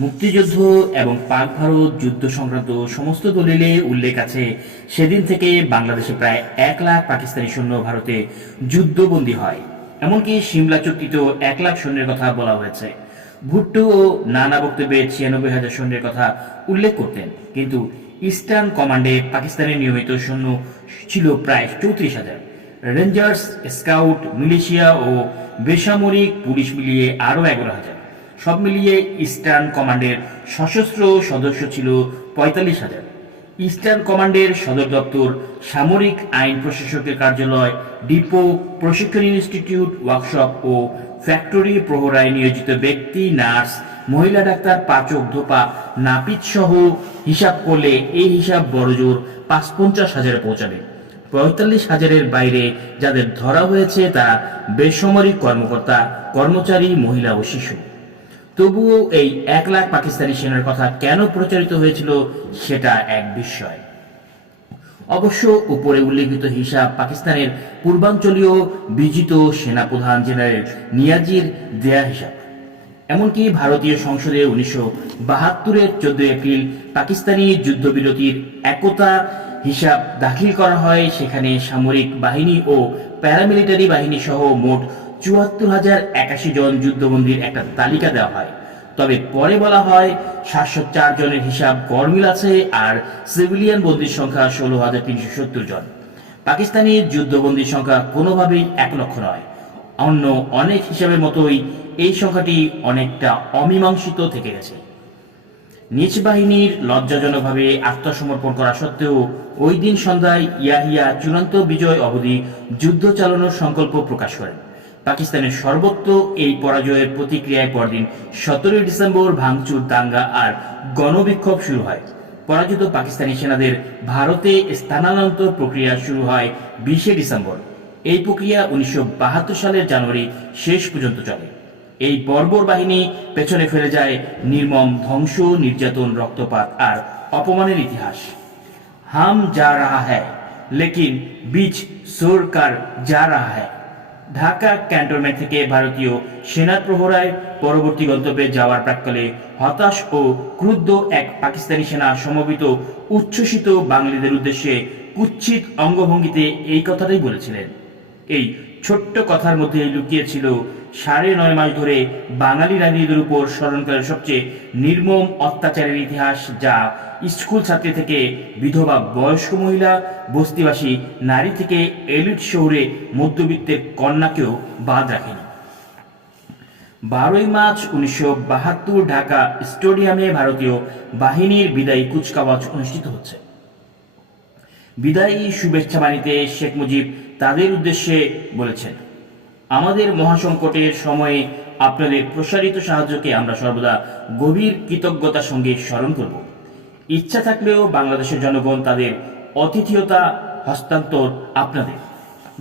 মুক্তিযুদ্ধ এবং পাক ভারত যুদ্ধ সংক্রান্ত সমস্ত দলিলে উল্লেখ আছে সেদিন থেকে বাংলাদেশে প্রায় 1 লাখ পাকিস্তানি সৈন্য ভারতে যুদ্ধবন্দী হয়। এমনকি সিমলা চুক্তিতেও 1 লাখ সৈন্যের কথা বলা হয়েছে। ভুট্টো ও নানা বক্তব্যে 96,000 সৈন্যের কথা উল্লেখ করতেন, কিন্তু ইস্টার্ন কমান্ডে পাকিস্তানের নিয়মিত সৈন্য ছিল প্রায় 34,000। রেঞ্জার্স, স্কাউট, মিলিশিয়া ও বেসামরিক পুলিশ মিলিয়ে আরও 11,000। সব মিলিয়ে ইস্টার্ন কমান্ডের সশস্ত্র সদস্য ছিল 45,000। ইস্টার্ন কমান্ডের সদর দপ্তর, সামরিক আইন প্রশাসকের কার্যালয়, ডিপো, প্রশিক্ষণ ইনস্টিটিউট, ওয়ার্কশপ ও ফ্যাক্টরি প্রহরায় নিয়োজিত ব্যক্তি, নার্স, মহিলা ডাক্তার, পাচক, ধোপা, নাপিত সহ হিসাব করলে এই হিসাব বড়জোর 50,000-50,000 পৌঁছাবে। 45,000-এর বাইরে যাদের ধরা হয়েছে তারা বেসামরিক কর্মকর্তা, কর্মচারী, মহিলা ও শিশু। তবুও এই 1 লাখ পাকিস্তানি সেনার কথা কেন প্রচারিত হয়েছিল সেটা এক বিস্ময়। অবশ্য উপরে উল্লেখিত হিসাব পাকিস্তানের পূর্বাঞ্চলীয় বিজিত সেনাপ্রধান জেনারেল নিয়াজির দেয়া হিসাব। এমনকি ভারতীয় সংসদে 1972-এর 14 এপ্রিল পাকিস্তানি যুদ্ধবিরতির একতা হিসাব দাখিল করা হয়। সেখানে সামরিক বাহিনী ও প্যারামিলিটারি বাহিনী সহ মোট 74,081 জন যুদ্ধবন্দীর একটা তালিকা দেওয়া হয়। তবে পরে বলা হয় 704 জনের হিসাব গরমিল আছে, আর সিভিলিয়ান বন্দীর সংখ্যা 16,370 জন। পাকিস্তানি যুদ্ধবন্দীর সংখ্যা কোনোভাবেই 1 লক্ষ নয়। অন্য অনেক হিসাবের মতোই এই সংখ্যাটি অনেকটা অমীমাংসিত থেকে গেছে। নিজ বাহিনীর লজ্জাজনকভাবে আত্মসমর্পণ করা সত্ত্বেও ওই দিন সন্ধ্যায় ইয়াহিয়া চূড়ান্ত বিজয় অবধি যুদ্ধ চালানোর সংকল্প প্রকাশ করেন। পাকিস্তানের সর্বত্র এই পরাজয়ের প্রতিক্রিয়ায় পরদিন 17 ডিসেম্বর ভাঙচুর, দাঙ্গা আর গণবিক্ষোভ শুরু হয়। পরাজিত পাকিস্তানি সেনাদের ভারতে স্থানান্তর প্রক্রিয়া শুরু হয় 20 ডিসেম্বর। এই প্রক্রিয়া 1972 সালের জানুয়ারি শেষ পর্যন্ত চলে। এই বর্বর বাহিনী পেছনে ফেলে যায় নির্মম ধ্বংস, নির্যাতন, রক্তপাত আর অপমানের ইতিহাস। হাম যা রাহা হ্যায় লেকিন বীচ সোর কার যা রাহা হ্যায়। ঢাকা ক্যান্টনমেন্ট থেকে ভারতীয় সেনার প্রহরায় পরবর্তী গন্তব্যে যাওয়ার প্রাক্কালে হতাশ ও ক্রুদ্ধ এক পাকিস্তানি সেনা সমবেত উচ্ছ্বসিত বাঙালিদের উদ্দেশ্যে কুৎসিত অঙ্গভঙ্গিতে এই কথাটাই বলেছিলেন। এই ছোট্ট কথার মধ্যে লুকিয়েছিল 9.5 মাস ধরে বাঙালি রানীদের উপর স্মরণকালের সবচেয়ে নির্মম অত্যাচারের ইতিহাস, যা স্কুল ছাত্রী থেকে বিধবা বয়স্ক মহিলা, বস্তিবাসী নারী থেকে এলিট শহরে মধ্যবিত্তের কন্যাকেও বাদ রাখেনি। 12 মার্চ 1972 ঢাকা স্টেডিয়ামে ভারতীয় বাহিনীর বিদায়ী কুচকাওয়াজ অনুষ্ঠিত হচ্ছে। বিদায়ী শুভেচ্ছা বাণীতে শেখ মুজিব তাদের উদ্দেশ্যে বলেছেন, আমাদের মহাসংকটের সময়ে আপনাদের প্রসারিত সাহায্যকে আমরা সর্বদা গভীর কৃতজ্ঞতার সঙ্গে স্মরণ করব। ইচ্ছা থাকলেও বাংলাদেশের জনগণ তাদের অতিথিয়তা হস্তান্তর আপনাদের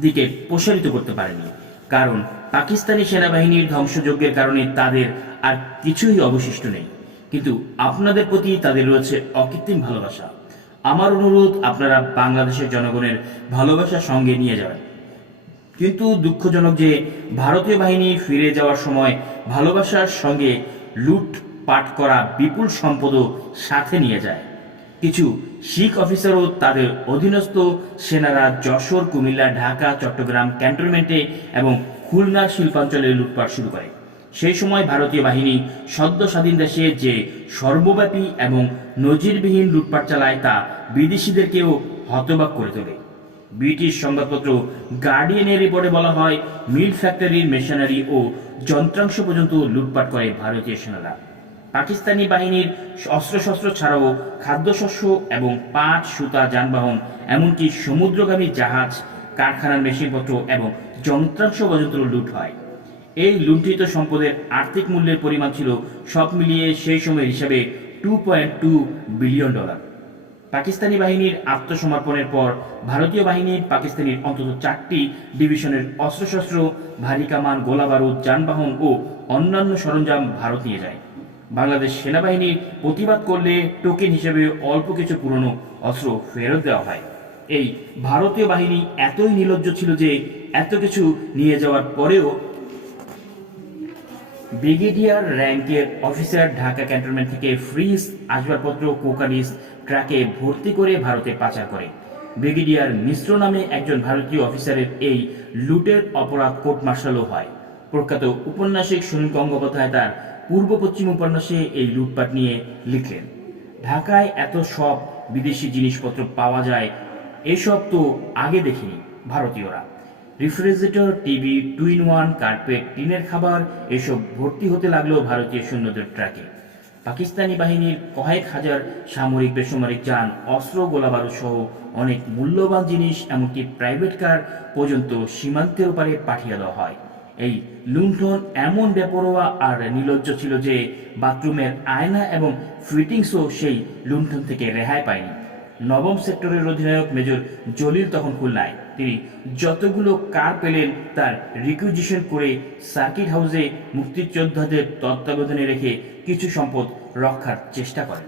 দিকে প্রসারিত করতে পারেনি, কারণ পাকিস্তানি সেনাবাহিনীর ধ্বংসযজ্ঞের কারণে তাদের আর কিছুই অবশিষ্ট নেই। কিন্তু আপনাদের প্রতি তাদের রয়েছে অকৃত্রিম ভালোবাসা। আমার অনুরোধ, আপনারা বাংলাদেশের জনগণের ভালোবাসার সঙ্গে নিয়ে যাবেন। কিন্তু দুঃখজনক যে ভারতীয় বাহিনী ফিরে যাওয়ার সময় ভালোবাসার সঙ্গে লুটপাট করা বিপুল সম্পদও সাথে নিয়ে যায়। কিছু শিখ অফিসারও তাদের অধীনস্থ সেনারা যশোর, কুমিল্লা, ঢাকা, চট্টগ্রাম ক্যান্টনমেন্টে এবং খুলনার শিল্পাঞ্চলে লুটপাট শুরু করে। সেই সময় ভারতীয় বাহিনী সদ্য স্বাধীন দেশে যে সর্বব্যাপী এবং নজিরবিহীন লুটপাট চালায় তা বিদেশিদেরকেও হতবাক করে তোলে। ব্রিটিশ সংবাদপত্র গার্ডিয়ানের রিপোর্টে বলা হয়, মিল ফ্যাক্টরির মেশিনারি ও যন্ত্রাংশ পর্যন্ত লুটপাট করে ভারতীয় সেনারা। পাকিস্তানি বাহিনীর অস্ত্রশস্ত্র ছাড়াও খাদ্যশস্য এবং পাট, সুতা, যানবাহন, এমনকি সমুদ্রগামী জাহাজ, কারখানার মেশিনপত্র এবং যন্ত্রাংশ পর্যন্ত লুট হয়। এই লুণ্ঠিত সম্পদের আর্থিক মূল্যের পরিমাণ ছিল সব মিলিয়ে সেই সময়ের হিসাবে $2.2 বিলিয়ন। পাকিস্তানি বাহিনীর আত্মসমর্পণের পর ভারতীয় বাহিনী পাকিস্তানের অন্তত 4টি ডিভিশনের অস্ত্রশস্ত্র, ভারী কামান, গোলাবারুদ, যানবাহন ও অন্যান্য সরঞ্জাম ভারত নিয়ে যায়। বাংলাদেশ সেনাবাহিনীর প্রতিবাদ করলে টোকেন হিসেবে অল্প কিছু পুরনো অস্ত্র ফেরত দেওয়া হয়। এই ভারতীয় বাহিনী এতই নির্লজ্জ ছিল যে এত কিছু নিয়ে যাওয়ার পরেও ব্রিগেডিয়ার র্যাঙ্কের অফিসার ঢাকা ক্যান্টনমেন্ট থেকে ফ্রিজ, আসবাবপত্র, কোকারিস ট্রাকে ভর্তি করে ভারতে পাচার করে। ব্রিগেডিয়ার মিশ্র নামে একজন ভারতীয় অফিসারের এই লুটের অপরাধ কোর্ট মার্শালও হয়। প্রখ্যাত উপন্যাসিক সুনীল গঙ্গোপাধ্যায় তার পূর্ব পশ্চিম উপন্যাসে এই লুটপাট নিয়ে লিখলেন, ঢাকায় এত সব বিদেশি জিনিসপত্র পাওয়া যায়, এসব তো আগে দেখিনি ভারতীয়রা। Refrigerator, TV, two in one, carpet, টিনের খাবার এসব ভর্তি হতে লাগলো ভারতীয় সৈন্যদের ট্রাকে। পাকিস্তানি বাহিনীর কয়েক হাজার সামরিক বেসামরিক যান, অস্ত্র, গোলাবারুদ সহ অনেক মূল্যবান জিনিস, এমনকি প্রাইভেট কার পর্যন্ত সীমান্তের ওপারে পাঠিয়ে দেওয়া হয়। এই লুণ্ঠন এমন বেপরোয়া আর নির্লজ্জ ছিল যে বাথরুমের আয়না এবং ফিটিংসও সেই লুণ্ঠন থেকে রেহাই পায়নি। নবম সেক্টরের অধিনায়ক মেজর জলিল তখন খুলনায়। তিনি যতগুলো কার পেলেন তার রিকুইজিশন করে সার্কিট হাউসে মুক্তিযোদ্ধাদের তত্ত্বাবধানে রেখে কিছু সম্পদ রক্ষার চেষ্টা করেন।